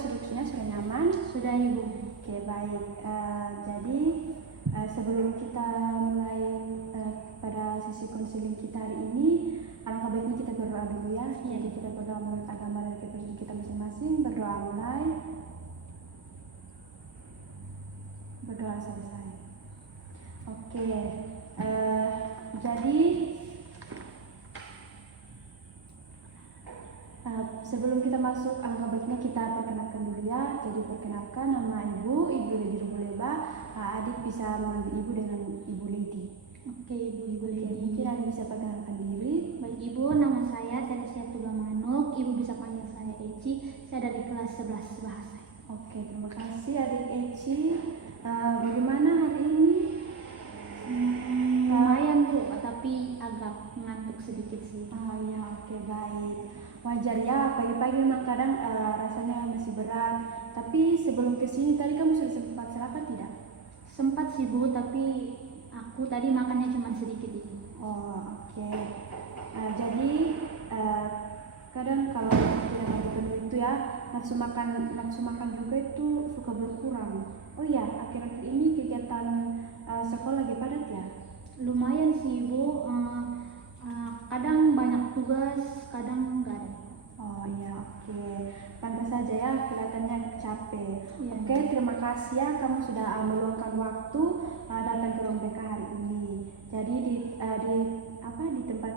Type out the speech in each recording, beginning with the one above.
duduknya sudah nyaman? Sudah Ibu. Oke, baik. Jadi sebelum kita mulai pada sesi konseling kita hari ini, alangkah baiknya kita berdoa dulu ya. Jadi kita berdoa menurut agama dan kepercayaan kita masing-masing. Berdoa mulai. Berdoa selesai. Oke. Jadi sebelum kita masuk, alangkah baiknya kita perkenalkan dulu ya. Jadi perkenalkan, nama Ibu Lady Rumuleba. Adik bisa memanggil Ibu dengan Ibu Lady. Oke, Ibu Lady. Mungkin Adik bisa perkenalkan diri. Baik Ibu, nama saya Teresia Tugamanuk. Ibu bisa panggil saya Eci. Saya dari kelas 11 bahasa. Oke, terima kasih Adik Eci. Bagaimana hari ini? Lumayan Bu, tapi agak ngantuk sedikit sih. Ya, oke, baik. Wajar ya, pagi-pagi memang kadang rasanya masih berat. Tapi sebelum kesini tadi kamu sudah sempat sarapan tidak? Sempat sih Bu, tapi aku tadi makannya cuma sedikit itu. Oh, oke. Jadi kadang kalau tidak lagi penuh itu ya, nafsu makan juga itu suka berkurang. Oh ya, akhir-akhir ini kegiatan sekolah lagi padat ya? Lumayan sih Bu, kadang banyak tugas, kadang enggak ada. Oh ya, oke. Pantas saja ya, kelihatannya capek. Iya. Oke, terima kasih ya kamu sudah meluangkan waktu datang ke ruang BK hari ini. Jadi di tempat,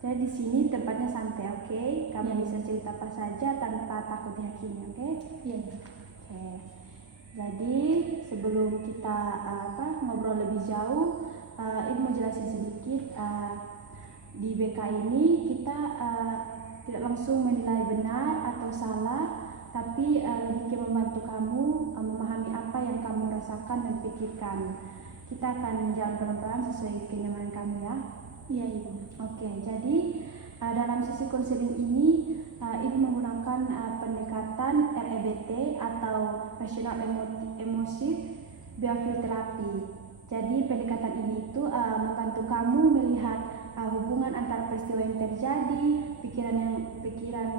jadi di sini tempatnya santai, oke? Kamu bisa cerita apa saja tanpa takut dihakimi, oke? Iya. Oke. Jadi sebelum kita ngobrol lebih jauh, Ibu mau jelasin sedikit. Di BK ini kita tidak langsung menilai benar atau salah, tapi lebih membantu kamu memahami apa yang kamu rasakan dan pikirkan. Kita akan jalan pelan-pelan sesuai kenyamanan kamu ya. Iya Ibu. Oke, jadi dalam sesi konseling ini Ibu menggunakan pendekatan REBT atau Relational Emotive Behavioral Therapy. Jadi pendekatan ini itu membantu kamu melihat hubungan antara peristiwa yang terjadi, pikiran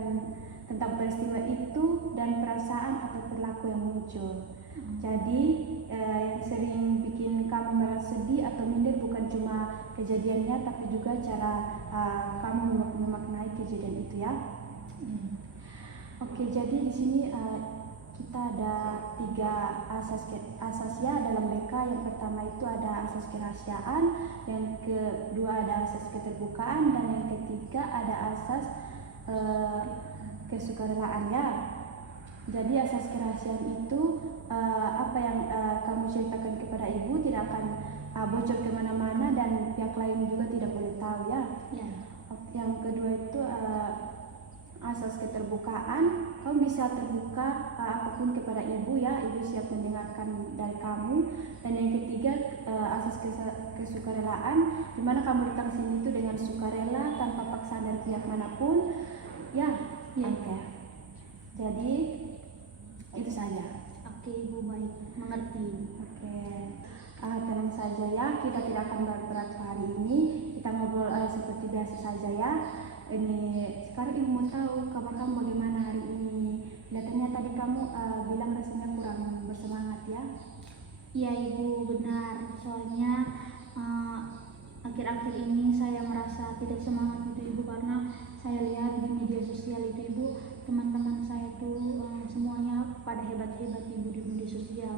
tentang peristiwa itu dan perasaan atau perilaku yang muncul. Jadi yang sering bikin kamu merasa sedih atau minder bukan cuma kejadiannya, tapi juga cara kamu memaknai kejadian itu ya. Oke, jadi di sini kita ada 3 asas ya dalam BK. Yang pertama itu ada asas kerahasiaan, yang kedua ada asas keterbukaan, dan yang ketiga ada asas kesukarelaan ya. Jadi asas kerahasiaan itu apa yang kamu ceritakan kepada Ibu tidak akan bocor kemana-mana dan pihak lain juga tidak boleh tahu ya. Ya. Yang kedua itu asas keterbukaan, kamu bisa terbuka apapun kepada Ibu ya, Ibu siap mendengarkan dari kamu. Dan yang ketiga asas kesukarelaan, dimana kamu datang sini itu dengan sukarela tanpa paksaan dari pihak manapun ya. Oke. Jadi itu saja. Oke Ibu, baik, mengerti. Oke. Tenang saja ya, kita tidak akan berat-berat hari ini. Kita ngobrol seperti biasa saja ya. Ini sekarang Ibu mau tahu kabar kamu bagaimana hari ini. Kelihatannya tadi kamu bilang rasanya kurang bersemangat ya. Iya Ibu, benar. Soalnya akhir-akhir ini saya merasa tidak semangat itu Ibu, karena saya lihat di media sosial itu Ibu, teman-teman saya tuh semuanya pada hebat-hebat Ibu di media sosial.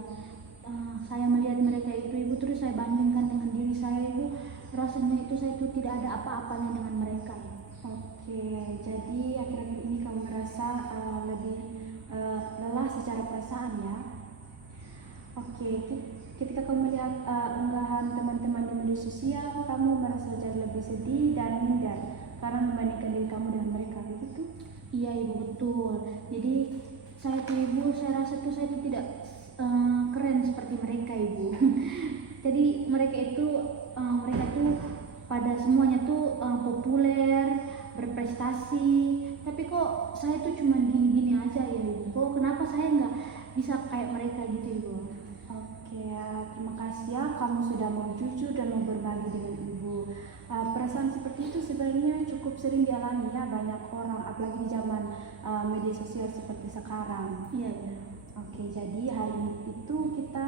Saya melihat mereka itu Ibu, terus saya bandingkan dengan diri saya Ibu, rasanya itu saya tuh tidak ada apa-apanya dengan mereka. Oke, jadi akhir-akhir ini kamu merasa lebih lelah secara perasaan ya. Oke, ketika kamu melihat unggahan teman-teman di media sosial, kamu merasa jauh lebih sedih dan minder karena membandingkan diri kamu dengan mereka, begitu? Iya Ibu, betul. Jadi saya tuh Ibu, saya rasa tuh saya tuh tidak keren seperti mereka Ibu. Jadi mereka tuh pada semuanya tuh populer, berprestasi, tapi kok saya tuh cuma gini-gini aja ya Ibu. Kok kenapa saya nggak bisa kayak mereka gitu Ibu? Oke, terima kasih ya kamu sudah mau jujur dan mau berbagi dengan Ibu. Perasaan seperti itu sebenarnya cukup cukup sering dialami ya banyak orang, apalagi di zaman media sosial seperti sekarang. Iya, iya. Oke, jadi hari ini itu kita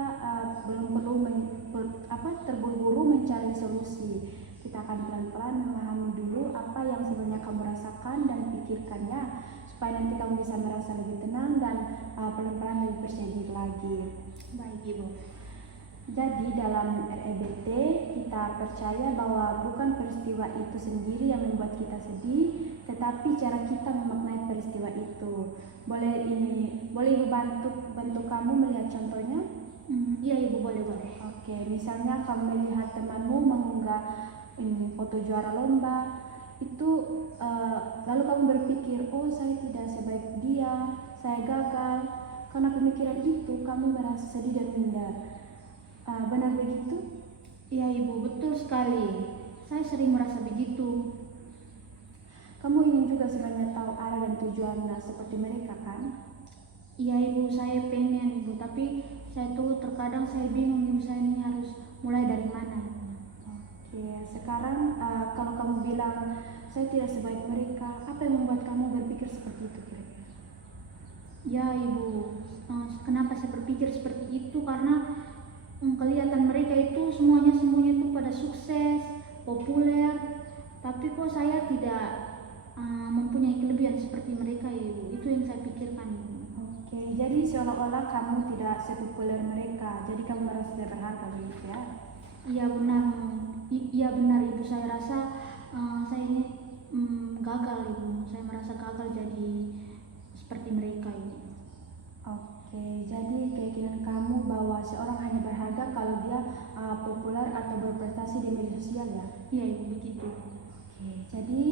belum perlu terburu-buru mencari solusi. Kita akan pelan-pelan memahami dulu apa yang sebenarnya kamu rasakan dan pikirkan ya, supaya nanti kamu bisa merasa lebih tenang dan pelan-pelan lebih percaya diri lagi. Baik, Ibu. Jadi dalam REBT kita percaya bahwa bukan peristiwa itu sendiri yang membuat kita sedih, tetapi cara kita memaknai peristiwa itu. Boleh Ibu bantu kamu melihat contohnya? Iya, Ibu, boleh. Oke, misalnya kamu melihat temanmu mengunggah foto juara lomba, itu lalu kamu berpikir, oh saya tidak sebaik dia, saya gagal. Karena pemikiran itu kamu merasa sedih dan minder. Benar begitu? Iya, Ibu, betul sekali. Saya sering merasa begitu. Kamu ingin juga sebenarnya tahu arah dan tujuannya seperti mereka kan? Iya, Ibu, saya pengen, Ibu, tapi saya tuh terkadang saya bingung, Ibu, saya ini harus mulai dari mana. Oke, sekarang kalau kamu bilang saya tidak sebaik mereka, apa yang membuat kamu berpikir seperti itu kira-kira? Ya, Ibu, kenapa saya berpikir seperti itu? Karena kelihatan mereka itu semuanya itu pada sukses, populer, tapi kok saya tidak mempunyai kelebihan seperti mereka, ya, Ibu. Itu yang saya pikirkan, Ibu. Oke, jadi seolah-olah kamu tidak sepopuler mereka, jadi kamu merasa tidak berharga begitu ya? Iya benar, iya benar, Ibu. Saya rasa saya ini gagal, Ibu. Saya merasa gagal jadi seperti mereka, Ibu. Oke, jadi keyakinan kamu bahwa seorang hanya berharga kalau dia populer atau berprestasi di media sosial ya? Iya, Ibu, begitu. Oke, jadi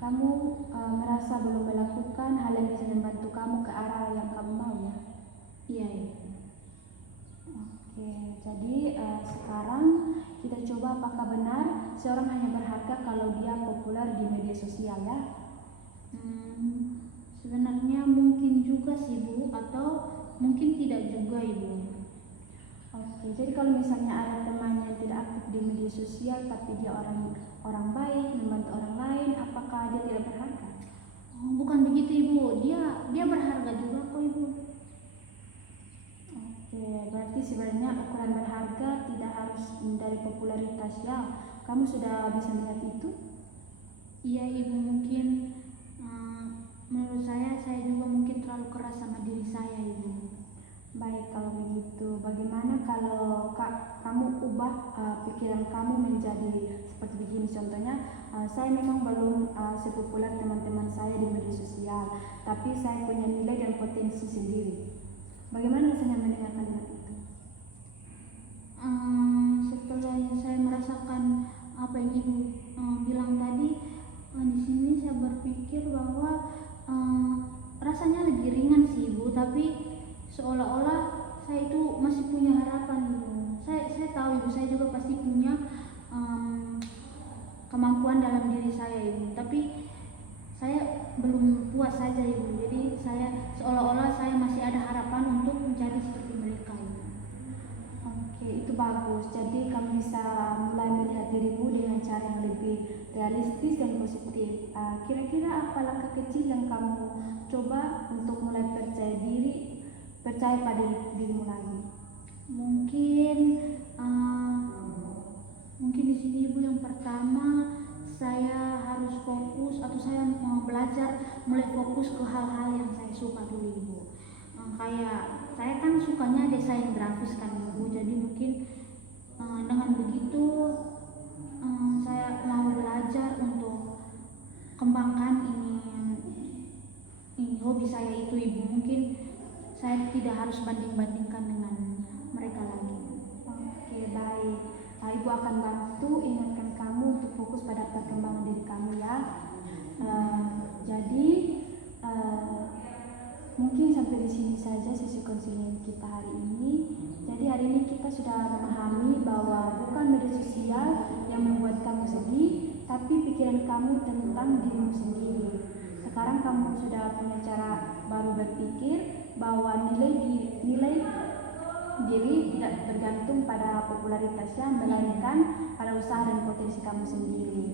kamu merasa belum melakukan hal yang bisa membantu kamu ke arah yang kamu mau ya? Iya, Ibu. Oke, jadi sekarang kita coba apakah benar seorang hanya berharga kalau dia populer di media sosial ya? Sebenarnya mungkin juga sih, Bu, atau mungkin tidak juga, Ibu. Oke, jadi kalau misalnya ada teman yang tidak aktif di media sosial tapi dia orang baik, membantu orang lain, apakah dia tidak berharga? Bukan begitu, Ibu. Dia berharga juga kok, Ibu. Oke, berarti sebenarnya ukuran berharga tidak harus dari popularitas ya. Kamu sudah bisa melihat itu? Iya, Ibu, mungkin menurut saya juga mungkin terlalu keras sama diri saya, Ibu. Baik, kalau begitu, bagaimana kalau kamu ubah pikiran kamu menjadi seperti begini? Contohnya, saya memang belum sepopuler teman-teman saya di media sosial, tapi saya punya nilai dan potensi sendiri. Bagaimana rasanya mendengar kalimat itu? Setelah saya merasakan apa yang Ibu bilang tadi, di sini saya berpikir bahwa rasanya lebih ringan sih, Ibu, tapi seolah-olah saya itu masih punya harapan, Ibu. Saya tahu, Ibu, saya juga pasti punya kemampuan dalam diri saya, Ibu, tapi saya belum puas saja, Ibu. Jadi saya seolah-olah saya masih ada harapan untuk menjadi seperti mereka, Ibu. Oke, itu bagus. Jadi kamu bisa mulai melihat dirimu dengan cara yang lebih realistis dan positif. Kira-kira apa langkah kecil yang kamu coba untuk mulai percaya pada dirimu lagi? Mungkin di sini, Ibu, yang pertama saya harus fokus atau saya mau belajar mulai fokus ke hal-hal yang saya suka dulu, Ibu. Kayak saya kan sukanya desain grafis kan, Ibu. Jadi mungkin dengan begitu saya mau belajar untuk kembangkan ini hobi saya itu, Ibu. Mungkin saya tidak harus banding-bandingkan dengan mereka lagi. Oke, baik. Ibu akan bantu ingatkan kamu untuk fokus pada perkembangan diri kamu ya. Jadi mungkin sampai di sini saja sesi konseling kita hari ini. Jadi hari ini kita sudah memahami bahwa bukan media sosial yang membuat kamu sedih, tapi pikiran kamu tentang dirimu sendiri. Sekarang kamu sudah punya cara baru berpikir bahwa nilai diri tidak bergantung pada popularitasnya, melainkan pada usaha dan potensi kamu sendiri.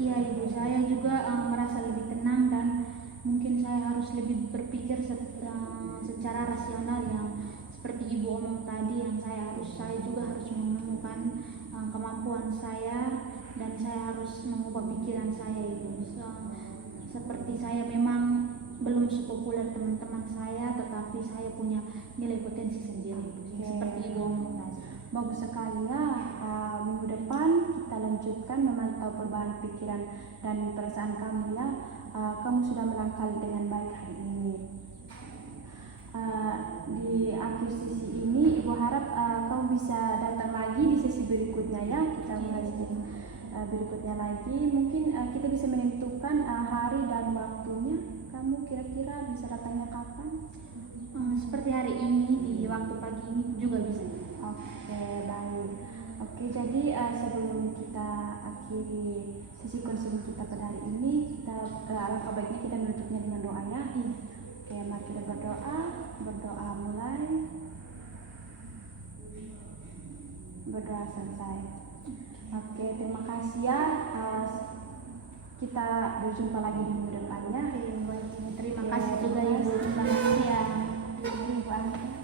Iya ibu, saya juga merasa lebih tenang dan mungkin saya harus lebih berpikir secara rasional yang seperti ibu omong tadi, yang saya juga harus menemukan kemampuan saya dan saya harus mengubah pikiran saya ibu. Seperti saya memang belum sepopuler teman-teman saya, tetapi saya punya nilai potensi sendiri ibu. Seperti ibu omong tadi. Bagus sekali ya. Minggu depan kita lanjutkan memantau perubahan pikiran dan perasaan kamu ya. Kamu sudah melangkah dengan baik hari ini. Di akhir sesi ini Ibu harap kamu bisa datang lagi di sesi berikutnya ya. Kita mulai berikutnya lagi. Mungkin kita bisa menentukan hari dan waktunya. Kamu kira-kira bisa datangnya kapan? Seperti hari ini di waktu pagi ini juga bisa. Oke, baik. Oke, jadi sebelum kita akhiri sesi konseling kita pada hari ini, kita alangkah baiknya kita menutupnya dengan doa ya. Oke, mari kita berdoa. Berdoa mulai. Berdoa selesai. Oke, terima kasih ya. Kita berjumpa lagi di minggu depan ya. Terima kasih juga ibu. Terima kasih ya. Terima kasih.